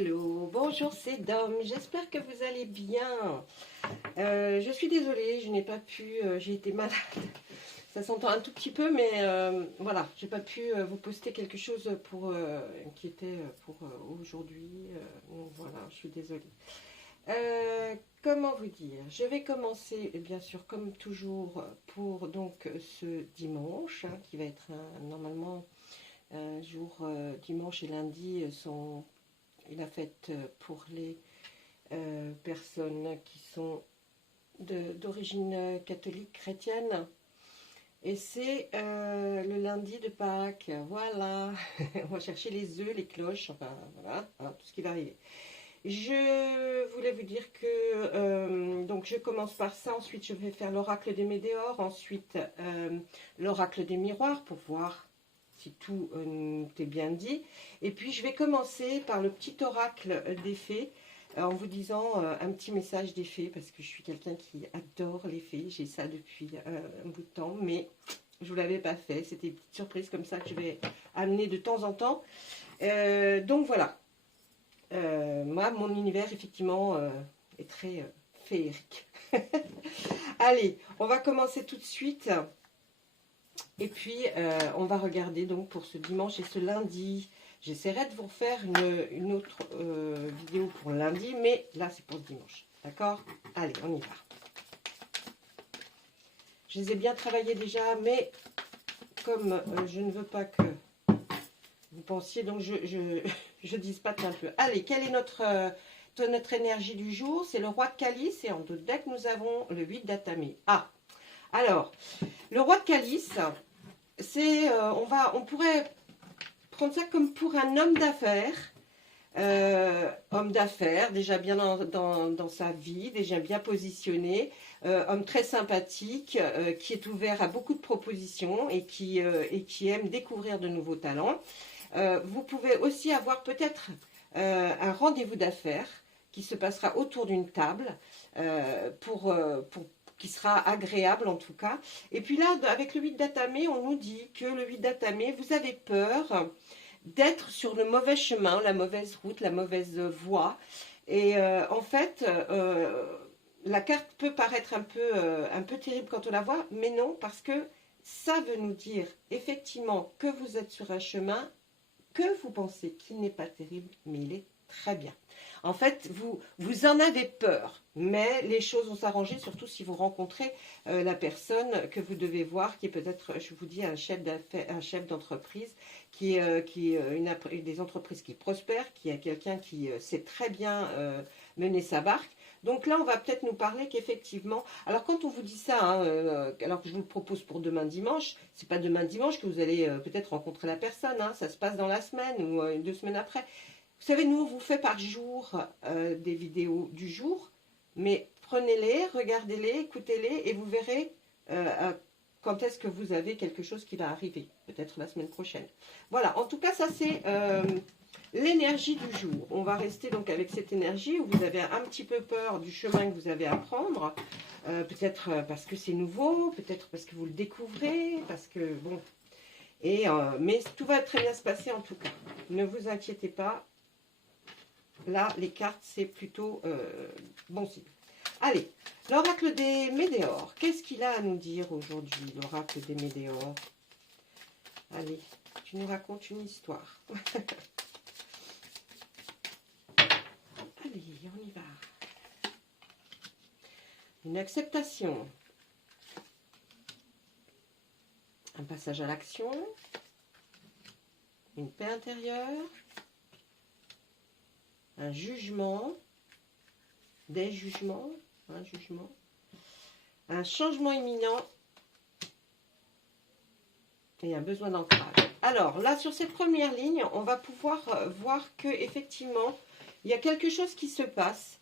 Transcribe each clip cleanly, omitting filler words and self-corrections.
Hello, bonjour, c'est Dom, j'espère que vous allez bien. Je suis désolée, je n'ai pas pu, j'ai été malade, ça s'entend un tout petit peu, mais voilà, j'ai pas pu vous poster quelque chose pour, qui était pour aujourd'hui, donc voilà, je suis désolée. Comment vous dire? Je vais commencer, bien sûr, comme toujours, pour donc ce dimanche, hein, qui va être normalement un jour, dimanche et lundi sont la fête pour les personnes qui sont d'origine catholique chrétienne. Et c'est le lundi de Pâques. Voilà, on va chercher les œufs, les cloches, enfin voilà, hein, tout ce qui va arriver. Je voulais vous dire que donc je commence par ça, ensuite je vais faire l'oracle des météores, ensuite l'oracle des miroirs pour voir si tout est bien dit. Et puis je vais commencer par le petit oracle des fées en vous disant un petit message des fées parce que je suis quelqu'un qui adore les fées. J'ai ça depuis un bout de temps, mais je ne vous l'avais pas fait. C'était une petite surprise comme ça que je vais amener de temps en temps. Donc voilà. Moi, mon univers, effectivement, est très féerique. Allez, on va commencer tout de suite. Et puis, on va regarder donc pour ce dimanche et ce lundi. J'essaierai de vous refaire une autre vidéo pour lundi, mais là, c'est pour ce dimanche. D'accord? Allez, on y va. Je les ai bien travaillés déjà, mais comme je ne veux pas que vous pensiez, donc je dispatche un peu. Allez, quelle est notre énergie du jour? C'est le roi de calice et en dos de deck, nous avons le 8 d'atamé. Ah, alors, le roi de calice, c'est, on pourrait prendre ça comme pour un homme d'affaires, déjà bien dans sa vie, déjà bien positionné, homme très sympathique, qui est ouvert à beaucoup de propositions et qui aime découvrir de nouveaux talents. Vous pouvez aussi avoir peut-être un rendez-vous d'affaires qui se passera autour d'une table qui sera agréable en tout cas. Et puis là, avec le 8 d'atamé, on nous dit que le 8 d'atamé, vous avez peur d'être sur le mauvais chemin, la mauvaise route, la mauvaise voie. Et en fait, la carte peut paraître un peu terrible quand on la voit, mais non, parce que ça veut nous dire effectivement que vous êtes sur un chemin que vous pensez qu'il n'est pas terrible, mais il est très bien. En fait, vous en avez peur, mais les choses vont s'arranger, surtout si vous rencontrez la personne que vous devez voir, qui est peut-être, je vous dis, un chef d'entreprise, qui a des entreprises qui prospèrent, qui est quelqu'un qui sait très bien mener sa barque. Donc là, on va peut-être nous parler qu'effectivement, alors quand on vous dit ça, hein, alors que je vous le propose pour demain dimanche, c'est pas demain dimanche que vous allez peut-être rencontrer la personne, hein, ça se passe dans la semaine ou 2 semaines après. Vous savez, nous, on vous fait par jour des vidéos du jour, mais prenez-les, regardez-les, écoutez-les et vous verrez quand est-ce que vous avez quelque chose qui va arriver, peut-être la semaine prochaine. Voilà, en tout cas, ça c'est l'énergie du jour. On va rester donc avec cette énergie où vous avez un petit peu peur du chemin que vous avez à prendre, peut-être parce que c'est nouveau, peut-être parce que vous le découvrez, parce que bon... mais tout va très bien se passer en tout cas. Ne vous inquiétez pas. Là, les cartes, c'est plutôt bon signe. Allez, l'oracle des météores. Qu'est-ce qu'il a à nous dire aujourd'hui, l'oracle des météores? Allez, tu nous racontes une histoire. Allez, on y va. Une acceptation. Un passage à l'action. Une paix intérieure. Un jugement. Des jugements. Un jugement. Un changement imminent. Et un besoin d'ancrage. Alors, là, sur cette première ligne, on va pouvoir voir que effectivement, il y a quelque chose qui se passe,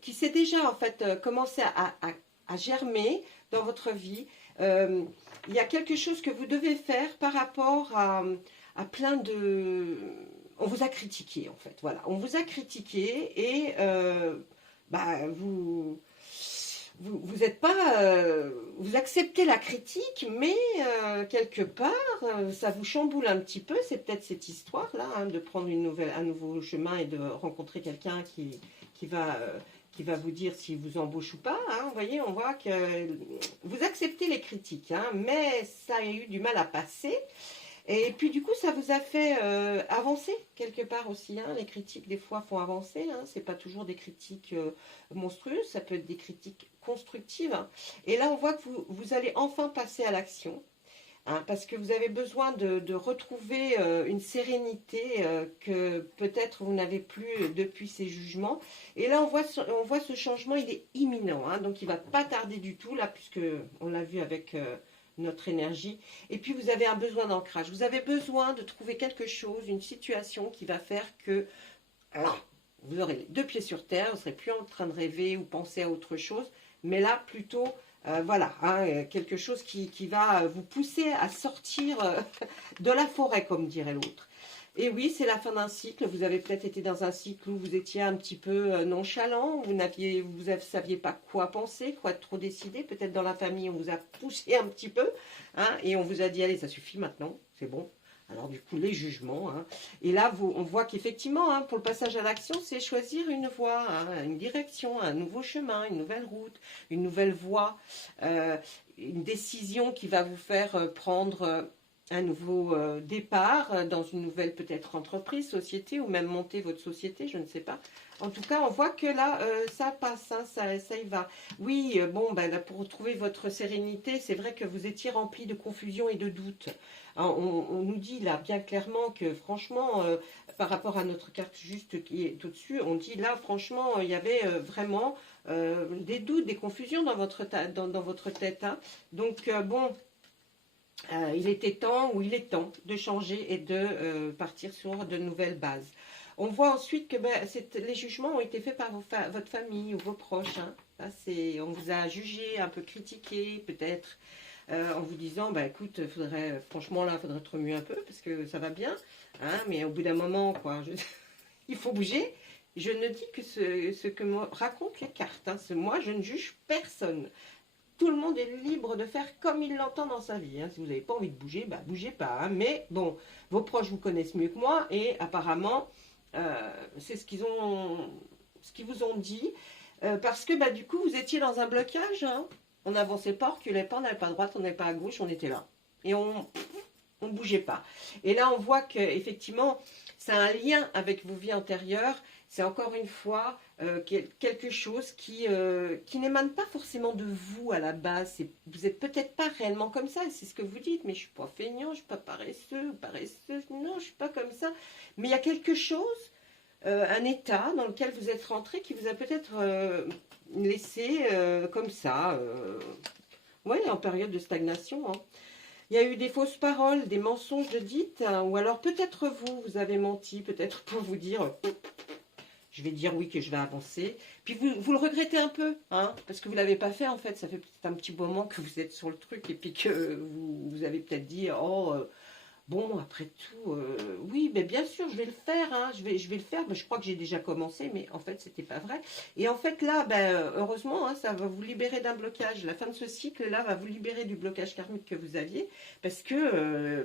qui s'est déjà en fait commencé à germer dans votre vie. Il y a quelque chose que vous devez faire par rapport à plein de... On vous a critiqué en fait, voilà. On vous a critiqué et vous êtes pas, vous acceptez la critique, mais quelque part, ça vous chamboule un petit peu. C'est peut-être cette histoire-là, hein, de prendre un nouveau chemin et de rencontrer quelqu'un qui va vous dire si vous embauche ou pas. Hein. Vous voyez, on voit que vous acceptez les critiques, hein, mais ça a eu du mal à passer. Et puis du coup, ça vous a fait avancer quelque part aussi. Hein. Les critiques, des fois, font avancer. Hein. Ce n'est pas toujours des critiques monstrueuses, ça peut être des critiques constructives. Hein. Et là, on voit que vous allez enfin passer à l'action. Hein, parce que vous avez besoin de retrouver une sérénité que peut-être vous n'avez plus depuis ces jugements. Et là, on voit ce changement, il est imminent. Hein, donc, il ne va pas tarder du tout, là, puisque on l'a vu avec notre énergie. Et puis, vous avez un besoin d'ancrage. Vous avez besoin de trouver quelque chose, une situation qui va faire que vous aurez les deux pieds sur terre, vous ne serez plus en train de rêver ou penser à autre chose. Mais là, plutôt... voilà, hein, quelque chose qui va vous pousser à sortir de la forêt, comme dirait l'autre. Et oui, c'est la fin d'un cycle. Vous avez peut-être été dans un cycle où vous étiez un petit peu nonchalant, vous ne saviez pas quoi penser, quoi trop décider. Peut-être dans la famille, on vous a poussé un petit peu, hein, et on vous a dit, allez, ça suffit maintenant, c'est bon. Alors du coup, les jugements. Hein. Et là, on voit qu'effectivement, hein, pour le passage à l'action, c'est choisir une voie, hein, une direction, un nouveau chemin, une nouvelle route, une nouvelle voie, une décision qui va vous faire prendre un nouveau départ dans une nouvelle peut-être entreprise, société, ou même monter votre société, je ne sais pas. En tout cas, on voit que là, ça passe, hein, ça y va. Oui, bon, ben, là, pour retrouver votre sérénité, c'est vrai que vous étiez rempli de confusion et de doute. On nous dit là bien clairement que franchement, par rapport à notre carte juste qui est au-dessus, on dit là franchement, il y avait vraiment des doutes, des confusions dans votre tête. Hein. Donc bon, il était temps, ou il est temps de changer et de partir sur de nouvelles bases. On voit ensuite que ben, les jugements ont été faits par votre famille ou vos proches. Hein. Là, on vous a jugé, un peu critiqué peut-être. En vous disant, bah écoute, franchement là, il faudrait te remuer un peu parce que ça va bien, hein, mais au bout d'un moment, quoi, il faut bouger. Je ne dis que ce que me racontent les cartes. Hein, moi, je ne juge personne. Tout le monde est libre de faire comme il l'entend dans sa vie. Hein. Si vous n'avez pas envie de bouger, bah bougez pas. Hein. Mais bon, vos proches vous connaissent mieux que moi et apparemment, c'est ce qu'ils vous ont dit. Parce que bah, du coup, vous étiez dans un blocage. Hein. On n'avançait pas, on reculait pas, on n'allait pas à droite, on n'allait pas à gauche, on était là. Et on ne bougeait pas. Et là, on voit qu'effectivement, ça a un lien avec vos vies antérieures. C'est encore une fois quelque chose qui n'émane pas forcément de vous à la base. Vous n'êtes peut-être pas réellement comme ça, c'est ce que vous dites. Mais je ne suis pas feignant, je ne suis pas paresseux ou paresseuse. Non, je ne suis pas comme ça. Mais il y a quelque chose, un état dans lequel vous êtes rentré qui vous a peut-être... laissé comme ça, ouais, en période de stagnation. Hein. Il y a eu des fausses paroles, des mensonges dites, hein, ou alors peut-être vous avez menti, peut-être pour vous dire, je vais dire oui que je vais avancer. Puis vous le regrettez un peu, hein, parce que vous ne l'avez pas fait en fait, ça fait peut-être un petit moment que vous êtes sur le truc et puis que vous avez peut-être dit, oh... bon, après tout, oui, mais bien sûr, je vais le faire, hein, je vais le faire, mais je crois que j'ai déjà commencé, mais en fait, c'était pas vrai. Et en fait, là, ben, heureusement, hein, ça va vous libérer d'un blocage. La fin de ce cycle-là va vous libérer du blocage karmique que vous aviez, parce que,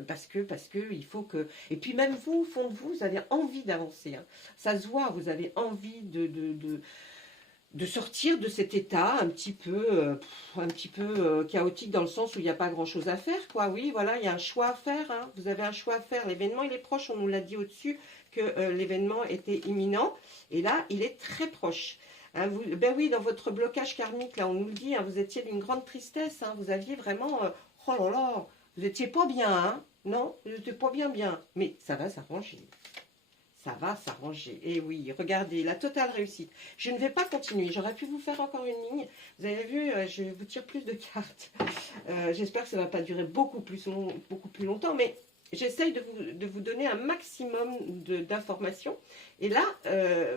il faut que... Et puis même vous, au fond de vous, vous avez envie d'avancer. Hein. Ça se voit, vous avez envie de sortir de cet état un petit peu chaotique dans le sens où il n'y a pas grand chose à faire, quoi. Oui, voilà, il y a un choix à faire, hein. Vous avez un choix à faire. L'événement, il est proche, on nous l'a dit au-dessus que l'événement était imminent, et là, il est très proche. Hein, ben oui, dans votre blocage karmique, là, on nous le dit, hein, vous étiez d'une grande tristesse, hein, vous aviez vraiment, oh là là, vous n'étiez pas bien, hein, non, vous n'étiez pas bien, mais ça va s'arranger. Ça va s'arranger. Et oui, regardez, la totale réussite. Je ne vais pas continuer. J'aurais pu vous faire encore une ligne. Vous avez vu, je vous tire plus de cartes. J'espère que ça ne va pas durer beaucoup plus longtemps. Mais j'essaye de vous donner un maximum d'informations. Et là,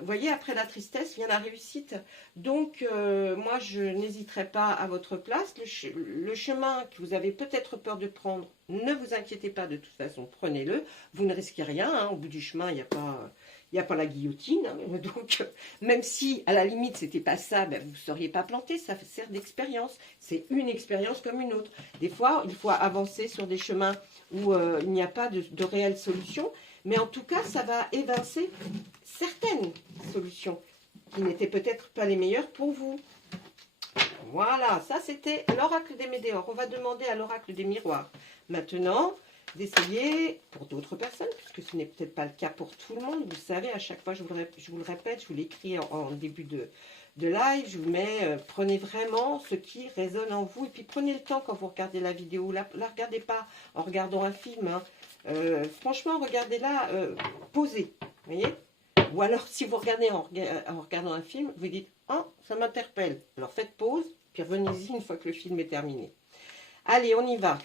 vous voyez, après la tristesse vient la réussite. Donc, moi, je n'hésiterai pas à votre place. Le chemin que vous avez peut-être peur de prendre, ne vous inquiétez pas, de toute façon, prenez-le. Vous ne risquez rien. Hein. Au bout du chemin, il n'y a Il n'y a pas la guillotine, hein, donc même si à la limite c'était pas ça, ben, vous ne seriez pas planté, ça sert d'expérience. C'est une expérience comme une autre. Des fois, il faut avancer sur des chemins où il n'y a pas de réelle solution, mais en tout cas, ça va évincer certaines solutions qui n'étaient peut-être pas les meilleures pour vous. Voilà, ça c'était l'oracle des Médéors. On va demander à l'oracle des miroirs maintenant d'essayer pour d'autres personnes, puisque ce n'est peut-être pas le cas pour tout le monde. Vous savez, à chaque fois, je vous le répète, je vous l'écris en début de live, je vous mets, prenez vraiment ce qui résonne en vous, et puis prenez le temps quand vous regardez la vidéo. La regardez pas en regardant un film, hein. Franchement, regardez-la posée, vous voyez. Ou alors, si vous regardez en regardant un film, vous dites « Oh, ça m'interpelle ». Alors, faites pause, puis revenez-y une fois que le film est terminé. Allez, on y va.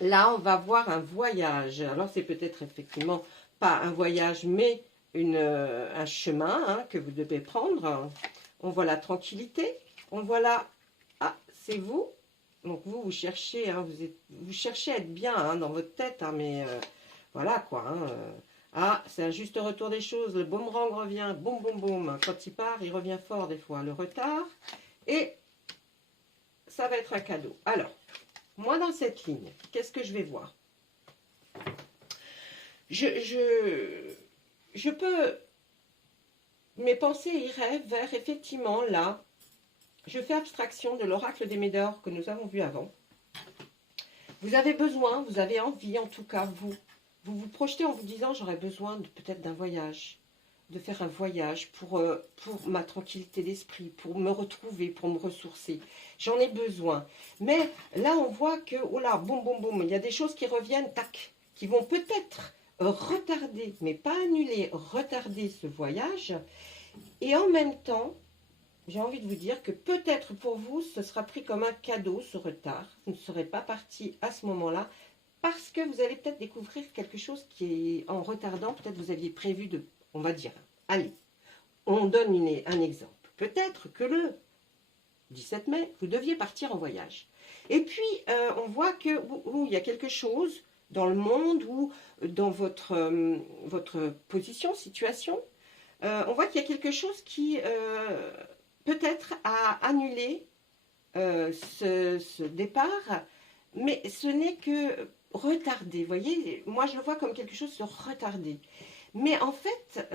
Là, on va voir un voyage. Alors, c'est peut-être effectivement pas un voyage, mais un chemin hein, que vous devez prendre. On voit la tranquillité. On voit là, ah, c'est vous. Donc, vous cherchez, hein, vous cherchez à être bien hein, dans votre tête, hein, mais voilà quoi. Hein, ah, c'est un juste retour des choses. Le boomerang revient, boum, boum, boum. Quand il part, il revient fort des fois. Le retard. Et ça va être un cadeau. Alors, moi, dans cette ligne, qu'est-ce que je vais voir? Je peux... Mes pensées iraient vers, effectivement, là, je fais abstraction de l'oracle des Médéors que nous avons vu avant. Vous avez besoin, vous avez envie, en tout cas, vous projetez en vous disant, j'aurais besoin peut-être d'un voyage, de faire un voyage pour ma tranquillité d'esprit, pour me retrouver, pour me ressourcer. J'en ai besoin. Mais là, on voit que, oh là, boum, boum, boum, il y a des choses qui reviennent, tac, qui vont peut-être retarder, mais pas annuler, retarder ce voyage. Et en même temps, j'ai envie de vous dire que peut-être pour vous, ce sera pris comme un cadeau, ce retard. Vous ne serez pas parti à ce moment-là, parce que vous allez peut-être découvrir quelque chose qui est en retardant. Peut-être vous aviez prévu de, on va dire, allez, on donne un exemple. Peut-être que le 17 mai, vous deviez partir en voyage. Et puis, on voit que il y a quelque chose dans le monde ou dans votre position, situation. On voit qu'il y a quelque chose qui peut-être a annulé ce départ, mais ce n'est que retardé. Vous voyez, moi je le vois comme quelque chose de retardé. Mais en fait,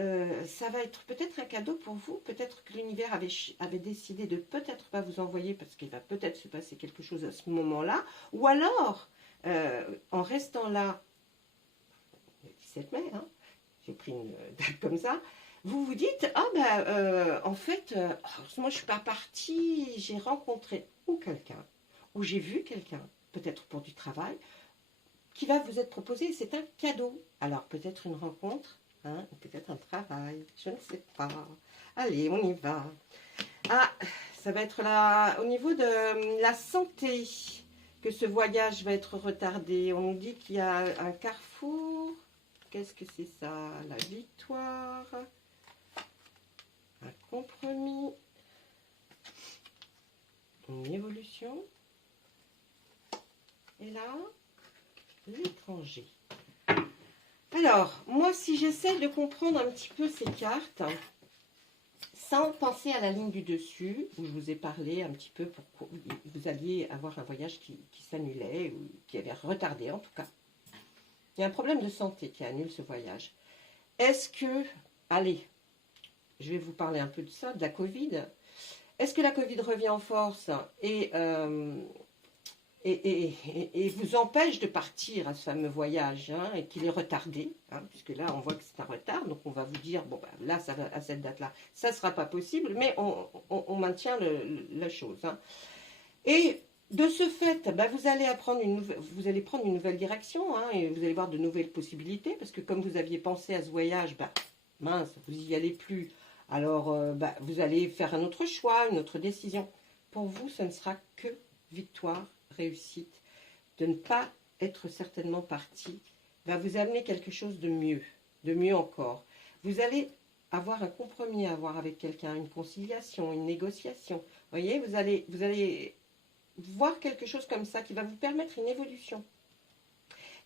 ça va être peut-être un cadeau pour vous. Peut-être que l'univers avait décidé de peut-être pas vous envoyer parce qu'il va peut-être se passer quelque chose à ce moment-là. Ou alors, en restant là, le 17 mai, hein, j'ai pris une date comme ça, vous vous dites, ah ben, en fait, moi je suis pas partie, j'ai rencontré ou quelqu'un, ou j'ai vu quelqu'un, peut-être pour du travail, qui va vous être proposé, c'est un cadeau. Alors peut-être une rencontre, hein, peut-être un travail, je ne sais pas. Allez, on y va. Ah, ça va être là, au niveau de la santé, que ce voyage va être retardé. On nous dit qu'il y a un carrefour. Qu'est-ce que c'est ça? La victoire, un compromis, une évolution. Et là, l'étranger. Alors, moi, si j'essaie de comprendre un petit peu ces cartes, sans penser à la ligne du dessus, où je vous ai parlé un petit peu pour que vous alliez avoir un voyage qui s'annulait, ou qui avait retardé en tout cas. Il y a un problème de santé qui annule ce voyage. Est-ce que, allez, je vais vous parler un peu de ça, de la Covid. Est-ce que la Covid revient en force et vous empêche de partir à ce fameux voyage hein, et qu'il est retardé, hein, puisque là on voit que c'est un retard, donc on va vous dire, bon ben, là ça va, à cette date-là, ça ne sera pas possible, mais on maintient la chose. Hein. Et de ce fait, ben, vous allez prendre une nouvelle direction, hein, et vous allez voir de nouvelles possibilités, parce que comme vous aviez pensé à ce voyage, ben, mince, vous n'y allez plus, alors ben, vous allez faire un autre choix, une autre décision. Pour vous, ce ne sera que victoire, réussite. De ne pas être certainement parti va vous amener quelque chose de mieux encore. Vous allez avoir un compromis à avoir avec quelqu'un, une conciliation, une négociation. Vous voyez, vous allez voir quelque chose comme ça qui va vous permettre une évolution.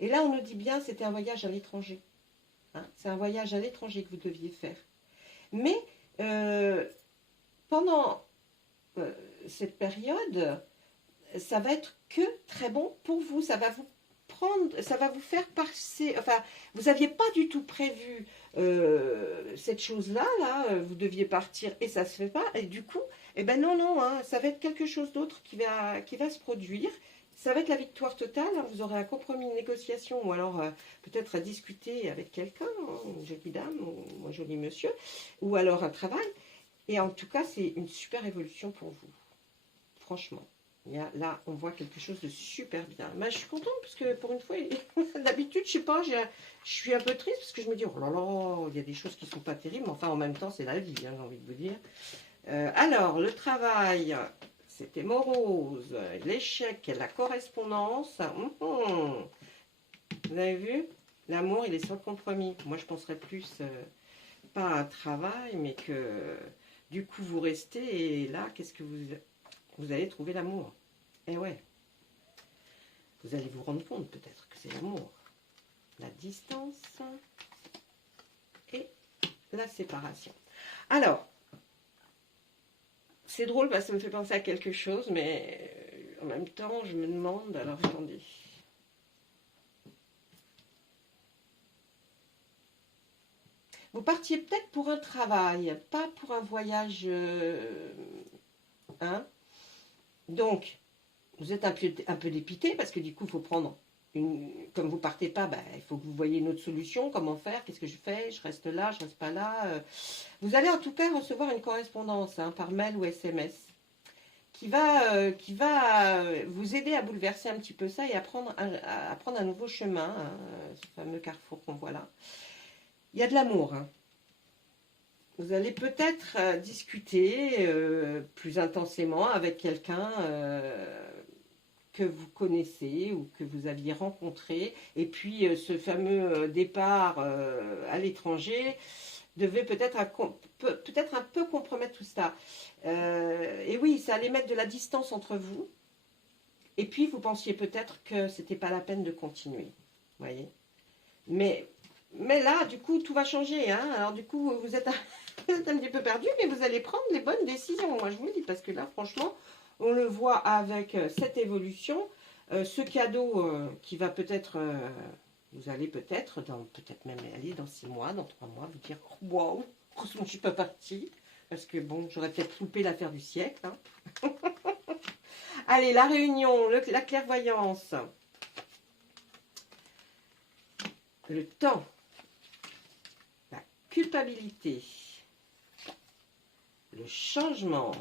Et là, on nous dit bien, c'était un voyage à l'étranger. hein. C'est un voyage à l'étranger que vous deviez faire. Mais pendant cette période, ça va être que très bon pour vous. Ça va vous prendre, ça va vous faire passer. Enfin, vous n'aviez pas du tout prévu cette chose-là. Vous deviez partir et ça se fait pas. Et du coup, eh ben non, non, hein, ça va être quelque chose d'autre qui va se produire. Ça va être la victoire totale. Hein. Vous aurez un compromis, une négociation, ou alors peut-être à discuter avec quelqu'un, hein, une jolie dame ou un joli monsieur, ou alors un travail. Et en tout cas, c'est une super évolution pour vous. Franchement. Là, on voit quelque chose de super bien. Mais je suis contente parce que pour une fois, d'habitude, je sais pas, je suis un peu triste parce que je me dis, oh là là, il y a des choses qui sont pas terribles. Mais enfin, en même temps, c'est la vie, hein, j'ai envie de vous dire. Alors, le travail, c'était morose, l'échec, la correspondance. Vous avez vu? L'amour, il est sans compromis. Moi, je penserais plus, pas à un travail, mais que du coup, vous restez et là, qu'est-ce que vous allez trouver l'amour. Et ouais, vous allez vous rendre compte peut-être que c'est l'amour. La distance et la séparation. Alors, c'est drôle parce que ça me fait penser à quelque chose, mais en même temps, je me demande, alors attendez. Vous partiez peut-être pour un travail, pas pour un voyage, hein. Donc, vous êtes un peu dépité parce que du coup, il faut prendre comme vous partez pas, il faut que vous voyez une autre solution. Comment faire? Qu'est-ce que je fais? Je reste là, je reste pas là. Vous allez en tout cas recevoir une correspondance hein, par mail ou SMS qui va vous aider à bouleverser un petit peu ça et à prendre un nouveau chemin, hein, ce fameux carrefour qu'on voit là. Il y a de l'amour. Hein. Vous allez peut-être discuter plus intensément avec quelqu'un que vous connaissez ou que vous aviez rencontré. Et puis ce fameux départ à l'étranger devait peut-être un peu compromettre tout ça. Et oui, ça allait mettre de la distance entre vous. Et puis vous pensiez peut-être que c'était pas la peine de continuer. Vous voyez. Mais là, du coup, tout va changer. Hein. Alors du coup, vous êtes un petit peu perdu, mais vous allez prendre les bonnes décisions. Moi, je vous le dis, parce que là, franchement, on le voit avec cette évolution. Ce cadeau qui va peut-être, vous allez peut-être même aller dans 6 mois, dans 3 mois, vous dire « Waouh, heureusement je ne suis pas partie. » Parce que bon, j'aurais peut-être loupé l'affaire du siècle. Hein. Allez, la réunion, la clairvoyance. Le temps. La culpabilité. Le changement.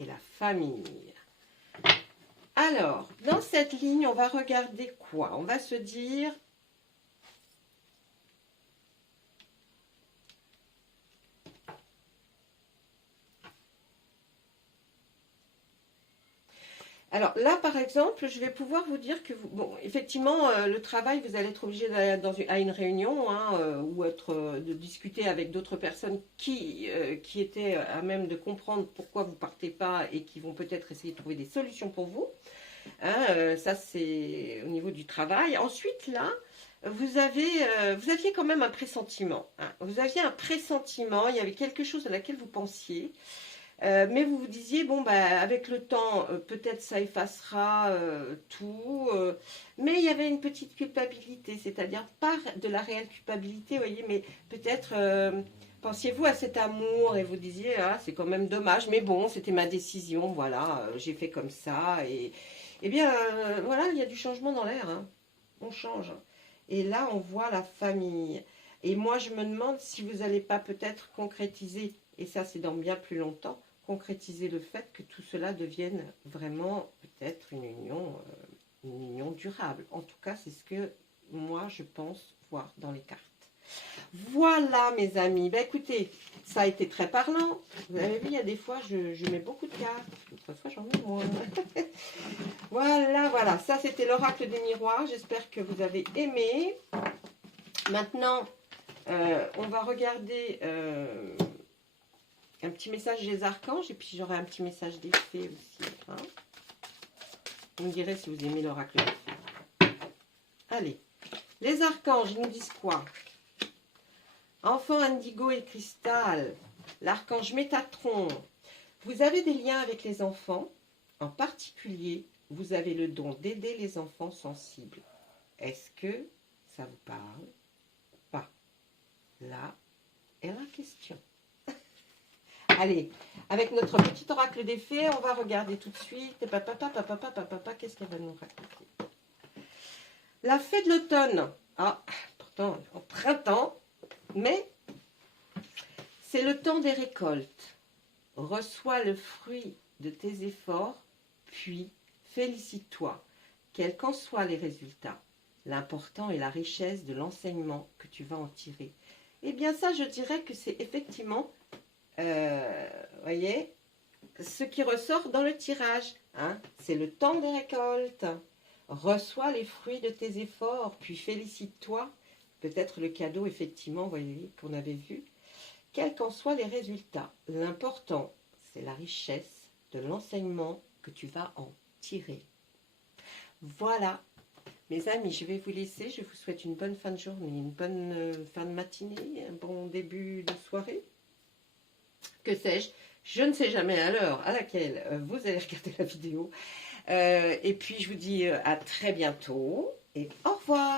Et la famille. Alors, dans cette ligne, on va regarder quoi? On va se dire... Alors là, par exemple, je vais pouvoir vous dire que, bon, effectivement, le travail, vous allez être obligé d'aller à une réunion hein, ou de discuter avec d'autres personnes qui étaient à même de comprendre pourquoi vous ne partez pas et qui vont peut-être essayer de trouver des solutions pour vous. Hein, ça, c'est au niveau du travail. Ensuite, là, vous aviez quand même un pressentiment. Hein. Vous aviez un pressentiment, il y avait quelque chose à laquelle vous pensiez. Mais vous vous disiez, bon, avec le temps, peut-être ça effacera tout. Mais il y avait une petite culpabilité, c'est-à-dire pas de la réelle culpabilité, vous voyez, mais peut-être pensiez-vous à cet amour et vous disiez, ah, c'est quand même dommage, mais bon, c'était ma décision, voilà, j'ai fait comme ça. Et eh bien, voilà, il y a du changement dans l'air, hein. On change. Et là, on voit la famille. Et moi, je me demande si vous n'allez pas peut-être concrétiser, et ça, c'est dans bien plus longtemps, concrétiser le fait que tout cela devienne vraiment peut-être une union durable. En tout cas, c'est ce que moi, je pense voir dans les cartes. Voilà, mes amis. Ben, écoutez, ça a été très parlant. Vous avez vu, il y a des fois, je mets beaucoup de cartes. D'autres fois, j'en mets moins. Voilà. Ça, c'était l'oracle des miroirs. J'espère que vous avez aimé. Maintenant, on va regarder... un petit message des archanges et puis j'aurai un petit message des fées aussi. Hein. Vous me direz si vous aimez l'oracle des fées. Allez, les archanges nous disent quoi? Enfant indigo et cristal, l'archange Métatron. Vous avez des liens avec les enfants. En particulier, vous avez le don d'aider les enfants sensibles. Est-ce que ça vous parle? Pas. Là est la question. Allez, avec notre petit oracle des fées, on va regarder tout de suite. Qu'est-ce qu'elle va nous raconter? La fée de l'automne. Ah, pourtant, en printemps, mais c'est le temps des récoltes. Reçois le fruit de tes efforts, puis félicite-toi, quels qu'en soient les résultats. L'important est la richesse de l'enseignement que tu vas en tirer. Eh bien ça, je dirais que c'est effectivement, voyez, ce qui ressort dans le tirage. Hein, c'est le temps des récoltes. Reçois les fruits de tes efforts, puis félicite-toi. Peut-être le cadeau, effectivement, voyez, qu'on avait vu. Quels qu'en soient les résultats, l'important, c'est la richesse de l'enseignement que tu vas en tirer. Voilà, mes amis, je vais vous laisser. Je vous souhaite une bonne fin de journée, une bonne fin de matinée, un bon début de soirée. Que sais-je? Je ne sais jamais à l'heure à laquelle vous allez regarder la vidéo. Et puis, je vous dis à très bientôt et au revoir.